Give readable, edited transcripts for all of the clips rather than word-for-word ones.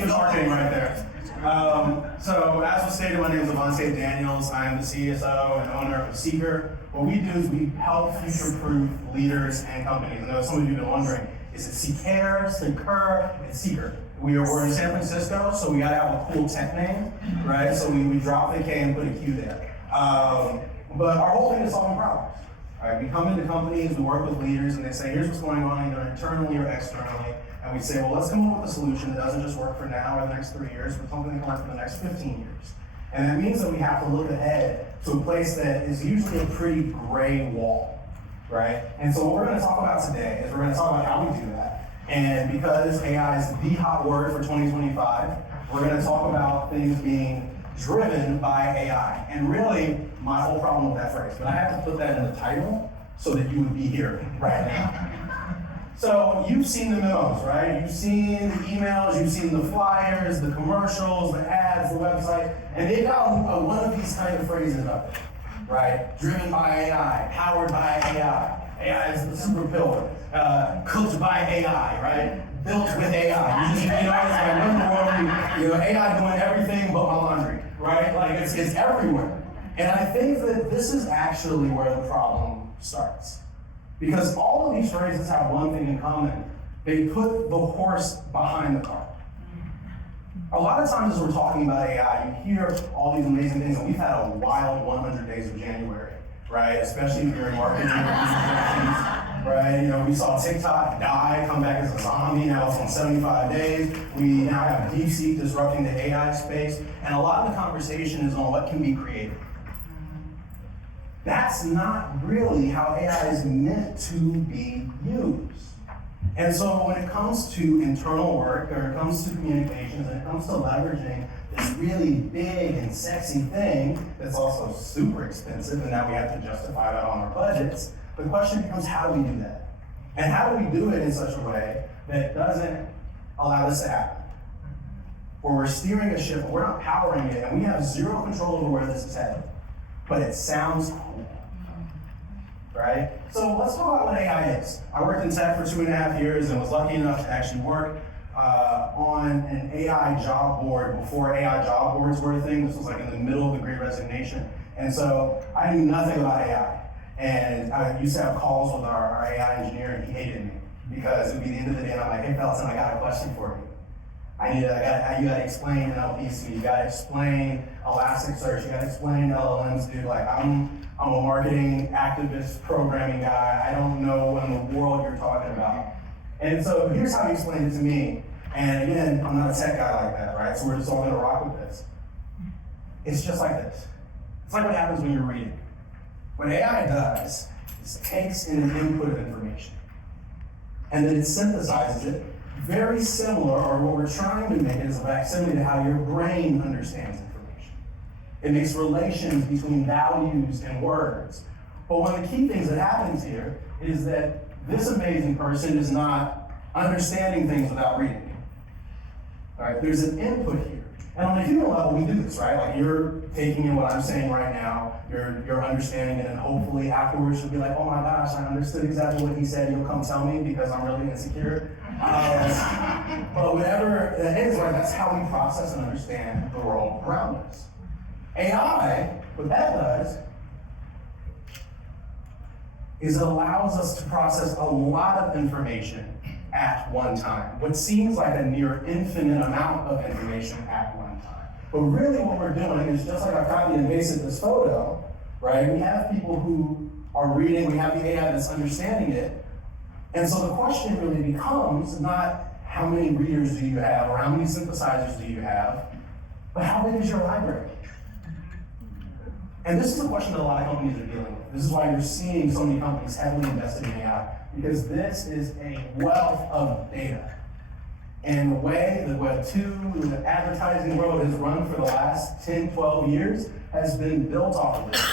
good marketing right there. So as was stated, my name is Avante Daniels. I am the CSO and owner of Seeker. What we do is we help future-proof leaders and companies. I know some of you have been wondering, is it Seeker, Seeker, and Seeker? We're in San Francisco, so we gotta have a cool tech name, right? So we dropped the K and put a Q there. But our whole thing is solving problems. Right? We come into companies, we work with leaders, and they say, here's what's going on either internally or externally. And we say, well, let's come up with a solution that doesn't just work for now or the next 3 years, but something that can work for the next 15 years. And that means that we have to look ahead to a place that is usually a pretty gray wall, right? And so what we're gonna talk about today is we're gonna talk about how we do that. And because AI is the hot word for 2025, we're gonna talk about things being driven by AI. And really, my whole problem with that phrase, but I have to put that in the title so that you would be here right now. So you've seen the memos, right? You've seen the emails, you've seen the flyers, the commercials, the ads, the website, and they've got one of these kind of phrases up there, right? Driven by AI, powered by AI, AI is the super pillar, cooked by AI, right? Built with AI. It's like, what in the world, AI doing everything but my laundry, right? Like it's everywhere. And I think that this is actually where the problem starts. Because all of these phrases have one thing in common. They put the horse behind the cart. A lot of times as we're talking about AI, you hear all these amazing things, and we've had a wild 100 days of January, right? Especially if you're in marketing, right? We saw TikTok die, come back as a zombie, now it's on 75 days. We now have DeepSeek disrupting the AI space, and a lot of the conversation is on what can be created. That's not really how AI is meant to be used. And so when it comes to internal work, or it comes to communications, and it comes to leveraging this really big and sexy thing that's also super expensive, and now we have to justify that on our budgets, the question becomes, how do we do that? And how do we do it in such a way that doesn't allow this to happen? Where we're steering a ship, we're not powering it, and we have zero control over where this is headed. But it sounds cool, right? So let's talk about what AI is. I worked in tech for 2.5 years and was lucky enough to actually work on an AI job board before AI job boards were a thing. This was like in the middle of the Great Resignation. And so I knew nothing about AI. And I used to have calls with our AI engineer, and he hated me because it would be the end of the day and I'm like, hey Felton, I got a question for you. You gotta explain NLP, you gotta explain Elasticsearch, you gotta explain LLMs, dude. Like I'm a marketing activist, programming guy. I don't know what in the world you're talking about. And so here's how he explained it to me. And again, I'm not a tech guy like that, right? So we're just all gonna rock with this. It's just like this. It's like what happens when you're reading. What AI does is takes in an input of information, and then it synthesizes it. Very similar, or what we're trying to make it is a facsimile to how your brain understands information. It makes relations between values and words. But one of the key things that happens here is that this amazing person is not understanding things without reading. All right, there's an input here. And on a human level, we do this, right? Like you're taking in what I'm saying right now, you're understanding it, and hopefully afterwards you'll be like, oh my gosh, I understood exactly what he said, you'll come tell me because I'm really insecure. But whatever that is, right, that's how we process and understand the world around us. AI, what that does, is it allows us to process a lot of information at one time. What seems like a near infinite amount of information at one time. But really what we're doing is just like I copied and pasted this photo, right? We have people who are reading, we have the AI that's understanding it. And so the question really becomes not how many readers do you have or how many synthesizers do you have, but how big is your library? And this is a question that a lot of companies are dealing with. This is why you're seeing so many companies heavily invested in AI, because this is a wealth of data. And the way the Web 2, the advertising world has run for the last 10, 12 years has been built off of this.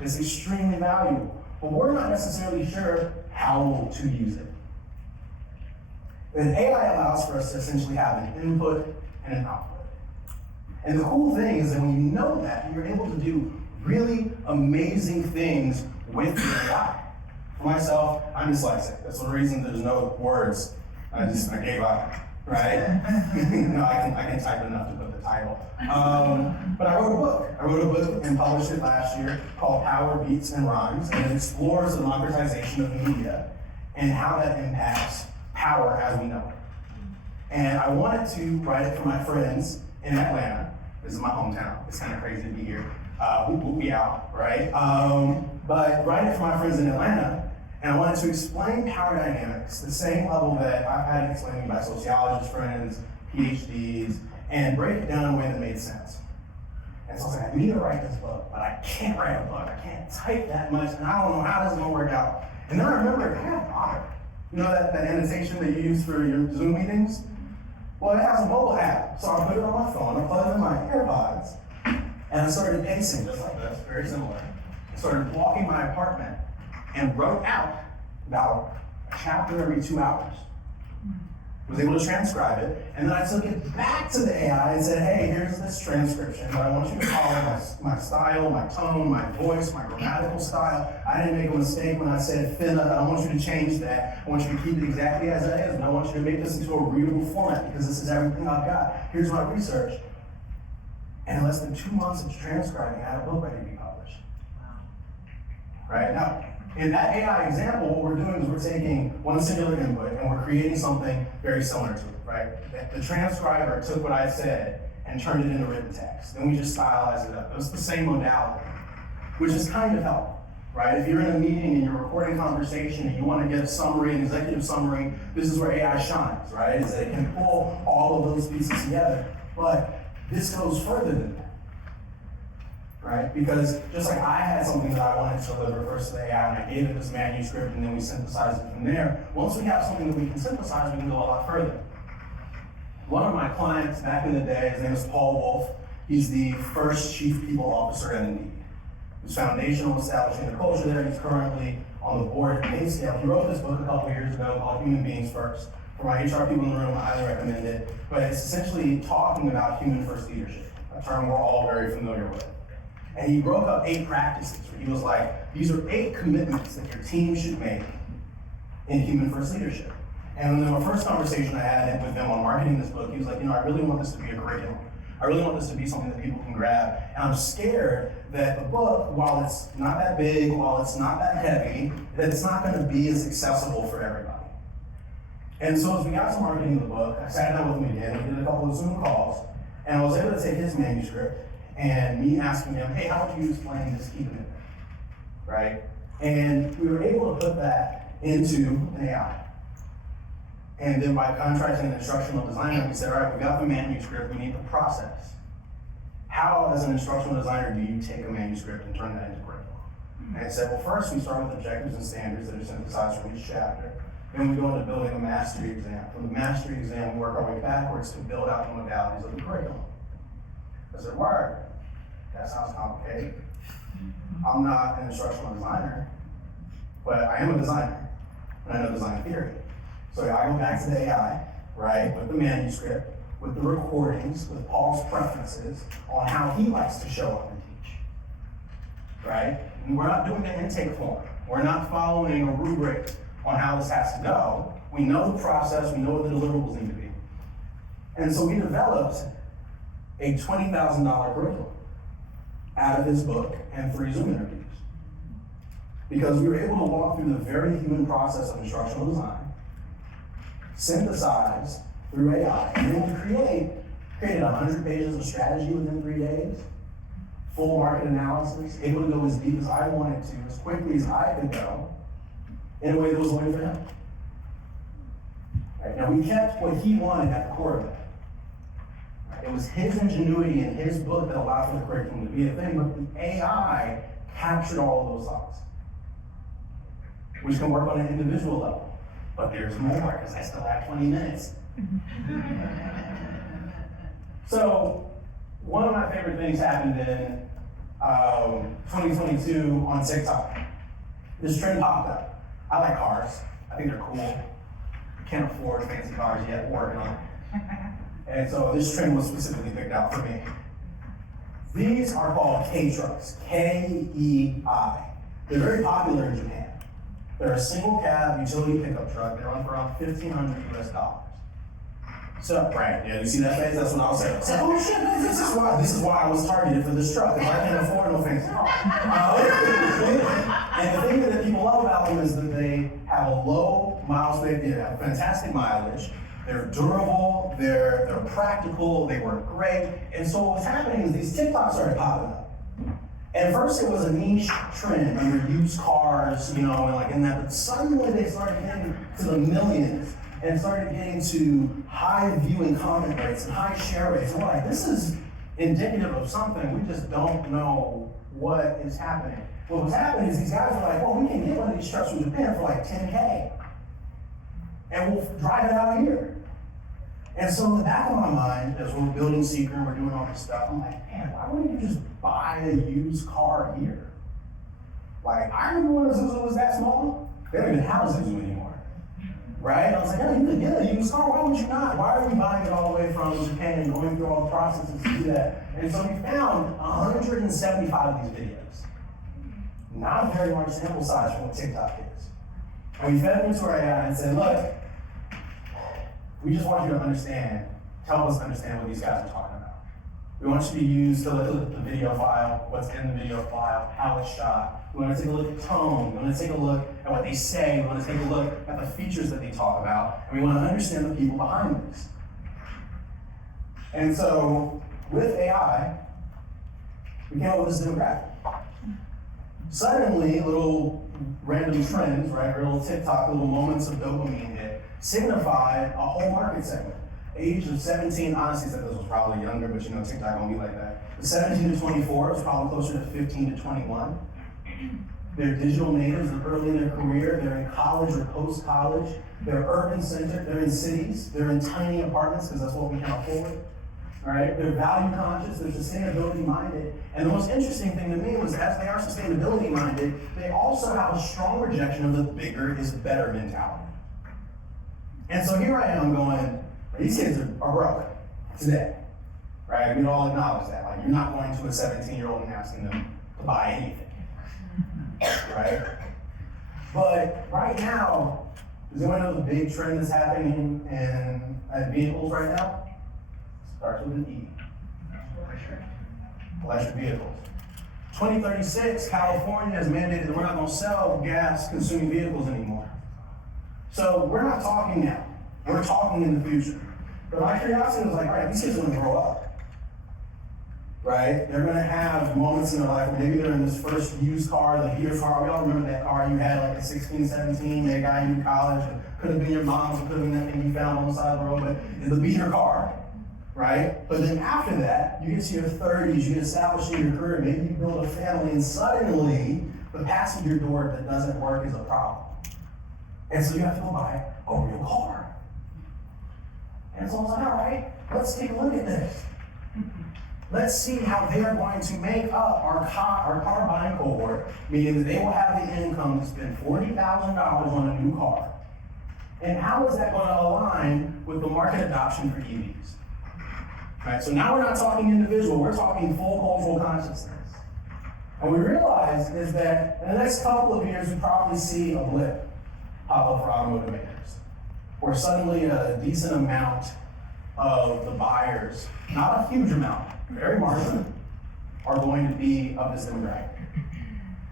It's extremely valuable. But we're not necessarily sure how to use it. And AI allows for us to essentially have an input and an output. And the cool thing is that when you know that, you're able to do really amazing things with the AI. For myself, I'm dyslexic. That's the reason there's no words. I gave up. right? No, I can type enough to put the title. But I wrote a book. I wrote a book and published it last year called Power, Beats, and Rhymes, and it explores the democratization of media and how that impacts power as we know it. And I wanted to write it for my friends in Atlanta. This is my hometown. It's kind of crazy to be here. We'll be out, right? But write it for my friends in Atlanta, and I wanted to explain power dynamics, the same level that I've had it explained by sociologist friends, PhDs, and break it down in a way that made sense. And so I was like, I need to write this book, but I can't write a book. I can't type that much, and I don't know how this is gonna work out. And then I remembered, I have Otter. You know that annotation that you use for your Zoom meetings? Well, it has a mobile app, so I put it on my phone, I plugged in my AirPods, and I started pacing just like this, very similar. I started walking my apartment and wrote out about a chapter every 2 hours. Was able to transcribe it, and then I took it back to the AI and said, hey, here's this transcription, but I want you to follow my style, my tone, my voice, my grammatical style. I didn't make a mistake when I said finna. I don't want you to change that. I want you to keep it exactly as it is, but I want you to make this into a readable format because this is everything I've got. Here's my research. And in less than 2 months of transcribing, I had a book ready to be published. Right? Now, in that AI example, what we're doing is we're taking one singular input and we're creating something very similar to it, right? The transcriber took what I said and turned it into written text. Then we just stylized it up. It was the same modality, which is kind of helpful, right? If you're in a meeting and you're recording conversation and you want to get a summary, an executive summary, this is where AI shines, right? Is that it can pull all of those pieces together. But this goes further than that. Right? Because just like I had something that I wanted to deliver first to the AI, and I gave it this manuscript, and then we synthesized it from there. Once we have something that we can synthesize, we can go a lot further. One of my clients back in the day, his name is Paul Wolf. He's the first chief people officer at Indeed. He was foundational in establishing the culture there. He's currently on the board at Scale. He wrote this book a couple years ago called Human Beings First. For my HR people in the room, I highly recommend it. But it's essentially talking about human first leadership, a term we're all very familiar with. And he broke up 8 practices where he was like, these are 8 commitments that your team should make in human first leadership. And in the first conversation I had with him on marketing this book, he was like, I really want this to be a curriculum. I really want this to be something that people can grab. And I'm scared that the book, while it's not that big, while it's not that heavy, that it's not gonna be as accessible for everybody. And so as we got to marketing the book, I sat down with him again, we did a couple of Zoom calls, and I was able to take his manuscript and me asking him, hey, how would you explain this key commitment, right? And we were able to put that into an AI. And then by contracting an instructional designer, we said, all right, we got the manuscript, we need the process. How, as an instructional designer, do you take a manuscript and turn that into curriculum? And I said, well, first we start with objectives and standards that are synthesized from each chapter. Then we go into building a mastery exam. From the mastery exam, we work our way backwards to build out the modalities of the curriculum. I said, word, that sounds complicated. I'm not an instructional designer, but I am a designer, and I know design theory. So I go back to the AI, right, with the manuscript, with the recordings, with Paul's preferences on how he likes to show up and teach, right? And we're not doing an intake form. We're not following a rubric on how this has to go. We know the process, we know what the deliverables need to be. And so we developed a $20,000 curriculum out of his book and 3 Zoom interviews. Because we were able to walk through the very human process of instructional design, synthesize through AI, and then created 100 pages of strategy within 3 days, full market analysis, able to go as deep as I wanted to, as quickly as I could go, in a way that was only for him. Right, now we kept what he wanted at the core of it. It was his ingenuity and his book that allowed for the curriculum to be a thing, but the AI captured all of those thoughts, which can work on an individual level. But there's more, because I still have 20 minutes. So, one of my favorite things happened in 2022 on TikTok. This trend popped up. I like cars. I think they're cool. Can't afford fancy cars yet, working on it. And so this trend was specifically picked out for me. These are called K-trucks, K-E-I. They're very popular in Japan. They're a single cab utility pickup truck. They run for around $1,500 US. So, right, yeah, you see that face? That's what I was saying. So, oh shit, this is why I was targeted for this truck, because I can't afford no fancy car. And the thing that people love about them is that they have a low miles, they have fantastic mileage, they're durable, they're practical, they work great. And so what's happening is these TikToks started popping up. And first it was a niche trend under used cars, and like in that, but suddenly they started getting to the millions and started getting to high view and comment rates and high share rates. And we're like, this is indicative of something. We just don't know what is happening. What was happening is these guys were like, well, we can get one of these trucks from Japan for like 10K. And we'll drive it out here. And so in the back of my mind, as we're building Seeker and we're doing all this stuff, I'm like, man, why wouldn't you just buy a used car here? Like, I remember when Zuzu was that small, they don't even have a Zuzu anymore, right? I was like, yeah, you could get a used car, why would you not? Why are we buying it all the way from Japan and going through all the processes to do that? And so we found 175 of these videos. Not a very large sample size for what TikTok is. And we fed them into our AI and said, look, we just want you to understand, help us understand what these guys are talking about. We want you to use to look at the video file, what's in the video file, how it's shot. We want to take a look at tone. We want to take a look at what they say. We want to take a look at the features that they talk about. And we want to understand the people behind this. And so, with AI, we came up with this demographic. Suddenly, little random trends, right, or little TikTok, little moments of dopamine hit, signified a whole market segment. Age of 17, honestly said this was probably younger, but TikTok won't be like that. The 17 to 24 was probably closer to 15 to 21. They're digital natives, they're early in their career, they're in college or post-college, they're urban-centered, they're in cities, they're in tiny apartments because that's what we can afford. Right? They're value conscious, they're sustainability minded. And the most interesting thing to me was as they are sustainability minded, they also have a strong rejection of the bigger is better mentality. And so here I am going, these kids are broke today. Right? We'd all acknowledge that. Like, you're not going to a 17-year-old and asking them to buy anything. Right? But right now, does anyone know the big trend that's happening in vehicles right now? Starts with an E. Electric vehicles. 2036, California has mandated that we're not going to sell gas-consuming vehicles anymore. So we're not talking now. We're talking in the future. But my curiosity was like, all right, these kids are going to grow up. Right? They're going to have moments in their life where maybe they're in this first used car, the heater car. We all remember that car you had like at 16, 17, that guy in college. Could have been your mom's, could have been that thing you found on the side of the road, but it's the beater car. Right? But then after that, you get to your 30s, you get established in your career, maybe you build a family, and suddenly the passenger door that doesn't work is a problem. And so you have to go buy a real car. And so I was like, all right, let's take a look at this. Let's see how they are going to make up our car buying cohort, meaning that they will have the income to spend $40,000 on a new car. And how is that going to align with the market adoption for EVs? Right, so now we're not talking individual, we're talking full cultural consciousness. And we realize is that in the next couple of years, we probably see a blip pop up for automotive makers, where suddenly a decent amount of the buyers, not a huge amount, very marginal, are going to be of this demographic.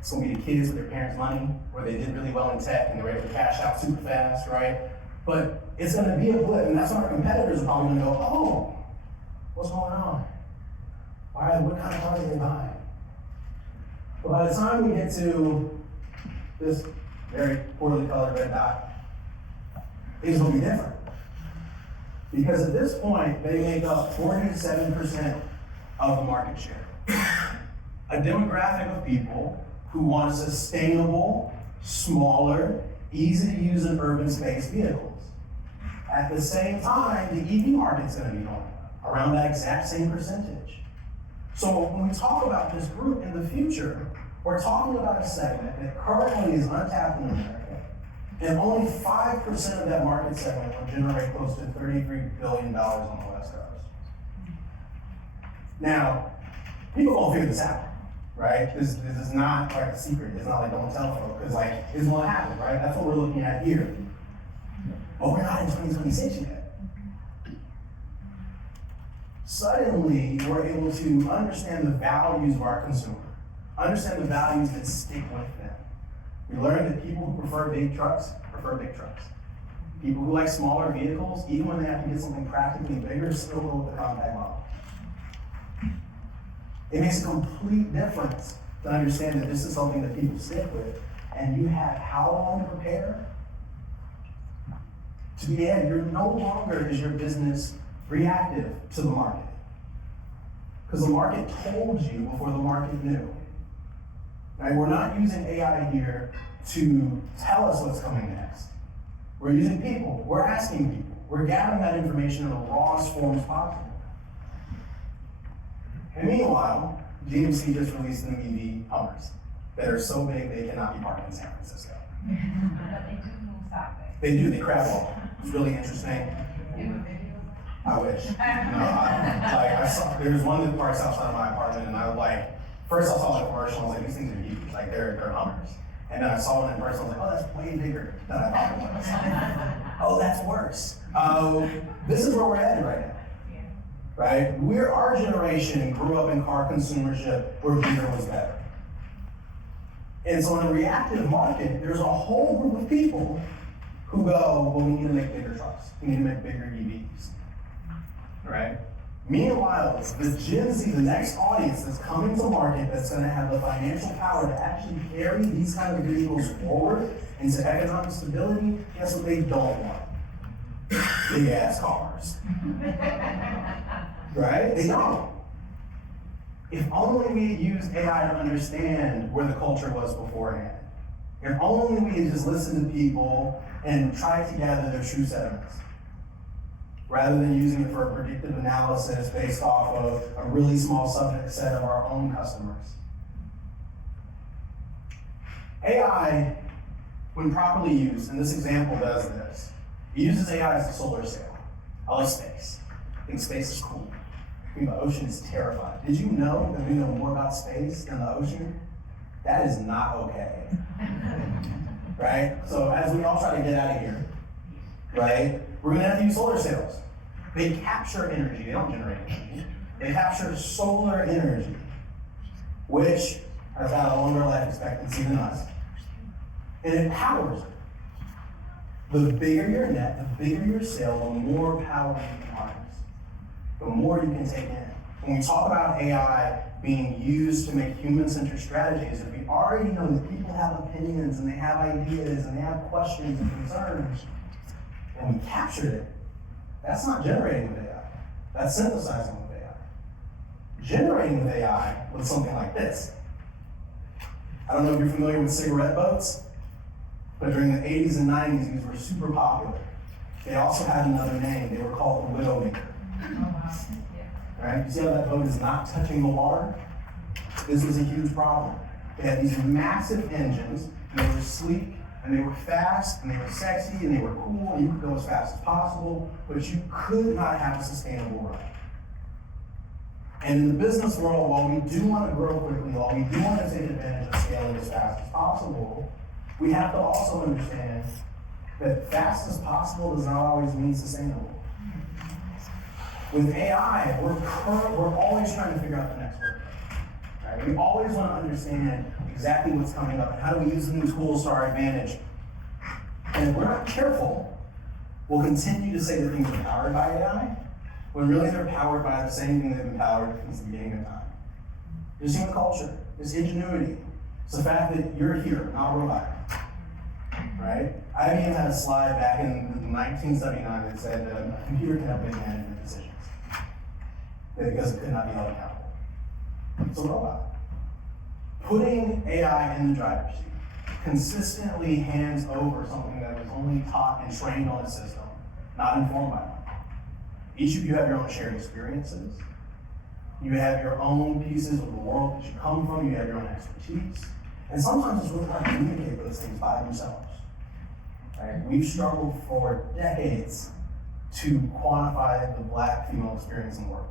It's going to be the kids with their parents' money, where they did really well in tech and they were able to cash out super fast, right? But it's going to be a blip, and that's when our competitors are probably going to go, oh, what's going on? What kind of cars are they buying? But by the time we get to this very poorly colored red dot, things will be different. Because at this point, they make up 47% of the market share. A demographic of people who want sustainable, smaller, easy to use in urban space vehicles. At the same time, the EV market's going to be going up around that exact same percentage. So when we talk about this group in the future, we're talking about a segment that currently is untapped in America, and only 5% of that market segment will generate close to $33 billion on the West Coast. Now, people gonna figure this out, right? This is not like a secret. It's not like don't tell folks, because like it's gonna happen, right? That's what we're looking at here. But we're not in 2026 yet. suddenly we're able to understand the values of our consumer, understand the values that stick with them. We learned that people who prefer big trucks. People who like smaller vehicles, even when they have to get something practically bigger, still go with the compact model. It makes a complete difference to understand that this is something that people stick with, and you have how long to prepare? To the end, you're no longer is your business reactive to the market. Because the market told you before the market knew. Right? We're not using AI here to tell us what's coming next. We're using people, we're asking people, we're gathering that information in the rawest forms possible. And meanwhile, GMC just released new EV Hummers that are so big they cannot be parked in San Francisco. But they do move sideways. They do, they crab walk. It's really interesting. I wish. No, I saw, there's one that parks outside of my apartment, and I was like, first I saw the commercial, I was like, these things are huge, like they're Hummers. And then I saw it in person, I was like, oh, that's way bigger than I thought it was. Oh, that's worse. This is where we're headed right now. Right? Our generation grew up in car consumership where bigger was better. And so in a reactive market, there's a whole group of people who go, well, we need to make bigger trucks. We need to make bigger EVs. Right? Meanwhile, the Gen Z, the next audience that's coming to market that's going to have the financial power to actually carry these kind of vehicles forward into economic stability, guess what they don't want? Big ass cars. Right? They don't. If only we had used AI to understand where the culture was beforehand. If only we had just listened to people and tried to gather their true sentiments, rather than using it for a predictive analysis based off of a really small subject set of our own customers. AI, when properly used, and this example does this, it uses AI as a solar sail. I love space. I think space is cool. I think the ocean is terrifying. Did you know that we know more about space than the ocean? That is not okay. Right? So as we all try to get out of here, right, we're gonna have to use solar sails. They capture energy, they don't generate energy. They capture solar energy, which has got a longer life expectancy than us. And it powers it. The bigger your net, the bigger your sail, the more power you can harness, the more you can take in. When we talk about AI being used to make human-centered strategies, if we already know that people have opinions and they have ideas and they have questions and concerns, and we captured it, that's not generating with AI. That's synthesizing with AI. Generating with AI with something like this. I don't know if you're familiar with cigarette boats, but during the 80s and 90s, these were super popular. They also had another name. They were called the Widowmaker. Right? You see how that boat is not touching the water? This was a huge problem. They had these massive engines, and they were sleek, and they were fast, and they were sexy, and they were cool, and you could go as fast as possible, but you could not have a sustainable run. And in the business world, while we do want to grow quickly, while we do want to take advantage of scaling as fast as possible, we have to also understand that fast as possible does not always mean sustainable. With AI, we're always trying to figure out the next workflow. Right? We always want to understand exactly what's coming up and how do we use the new tools to our advantage. And if we're not careful, we'll continue to say that things are powered by AI, when really they're powered by the same thing they've been powered since the beginning of time. It's human culture, it's ingenuity. It's the fact that you're here, not a robot. Right? IBM had a slide back in 1979 that said that a computer can have big management decisions because it could not be held accountable. It's a robot. Putting AI in the driver's seat consistently hands over something that was only taught and trained on a system, not informed by one. Each of you have your own shared experiences. You have your own pieces of the world that you come from. You have your own expertise. And sometimes it's really hard to communicate those things by themselves. Right? We've struggled for decades to quantify the black female experience in the workplace.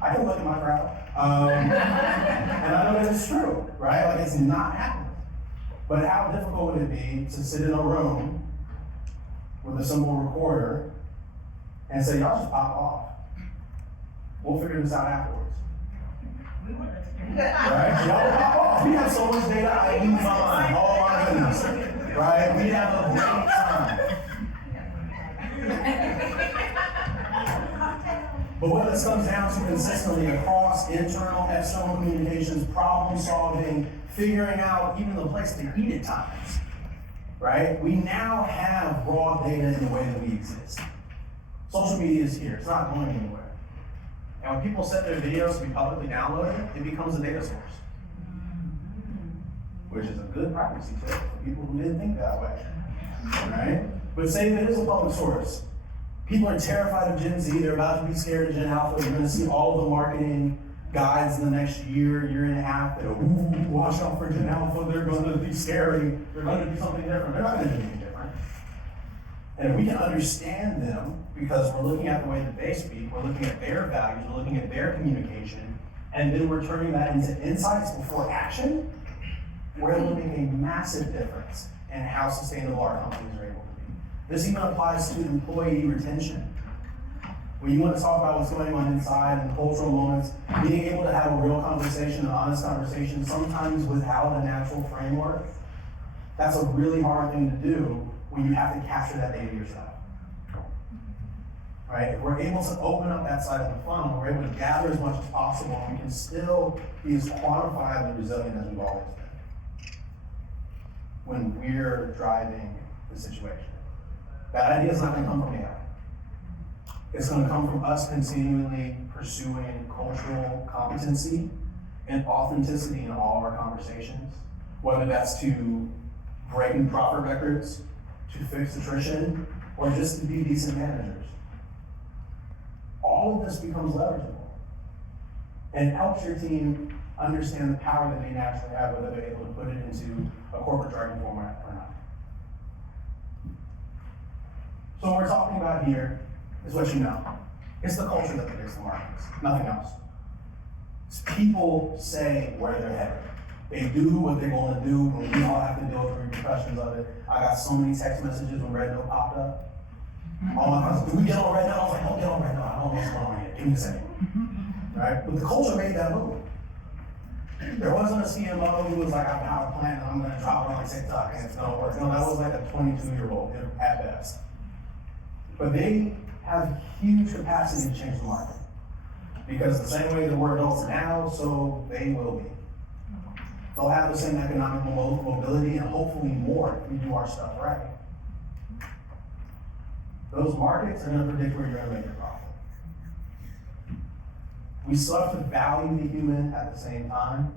I can look at my crowd, and I know that it's true, right? Like it's not happening. But how difficult would it be to sit in a room with a simple recorder and say, y'all just pop off. We'll figure this out afterwards. Right? Y'all pop off. We have so much data, I lose my mind. Oh my goodness. Right? We have a great time. But what this comes down to consistently across internal, external communications, problem solving, figuring out even the place to eat at times, right? We now have raw data in the way that we exist. Social media is here, it's not going anywhere. And when people set their videos to be publicly downloaded, it becomes a data source. Which is a good privacy tip for people who didn't think that way, right? But say that it is a public source. People are terrified of Gen Z. They're about to be scared of Gen Alpha. You're going to see all of the marketing guides in the next year, year and a half that are, ooh, watch out for Gen Alpha. They're going to be scary. They're going to do something different. They're not going to do anything different. And if we can understand them, because we're looking at the way that they speak, we're looking at their values, we're looking at their communication, and then we're turning that into insights before action, we're making a massive difference in how sustainable our companies are able to be. This even applies to employee retention. When you want to talk about what's going on inside and cultural moments, being able to have a real conversation, an honest conversation, sometimes without a natural framework, that's a really hard thing to do when you have to capture that data yourself. Right? If we're able to open up that side of the funnel, we're able to gather as much as possible, and we can still be as quantifiably resilient as we've always been when we're driving the situation. That idea is not going to come from AI. It's going to come from us continually pursuing cultural competency and authenticity in all of our conversations, whether that's to break new profit records, to fix attrition, or just to be decent managers. All of this becomes leverageable and helps your team understand the power that they naturally have, whether they're able to put it into a corporate jargon format or not. So what we're talking about here is what you know. It's the culture that predicts the markets, nothing else. It's people say where they're headed. They do what they're going to do, and we all have to deal with the repercussions of it. I got so many text messages when Red Note popped up. All my friends, do we get on Red Note? I was like, don't get on Red Note. I don't know what's going on yet. Give me a second. Right? But the culture made that move. There wasn't a CMO who was like, I've got a plan and I'm going to drop it on TikTok and it's going to work. No, that was like a 22-year-old at best. But they have huge capacity to change the market. Because the same way that we're adults now, so they will be. They'll have the same economic mobility and hopefully more if we do our stuff right. Those markets are going to predict where you're going to make your profit. We still have to value the human at the same time.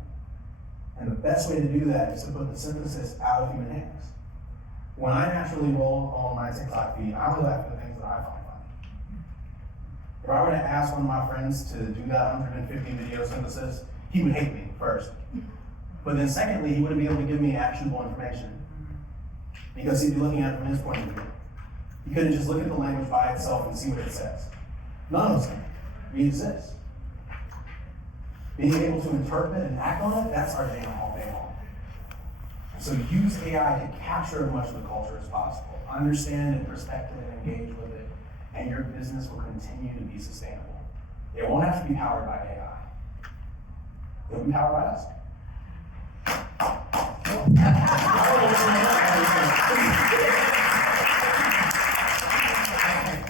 And the best way to do that is to put the synthesis out of human hands. When I naturally roll on my TikTok feed, I only laugh at the things that I find funny. If I were to ask one of my friends to do that 150 video synthesis, he would hate me first. But then secondly, he wouldn't be able to give me actionable information because he'd be looking at it from his point of view. He couldn't just look at the language by itself and see what it says. None of us can. We exist. Being able to interpret and act on it, that's our day all day long. So use AI to capture as much of the culture as possible. Understand it, respect it, and engage with it, and your business will continue to be sustainable. It won't have to be powered by AI. It'll be powered by us.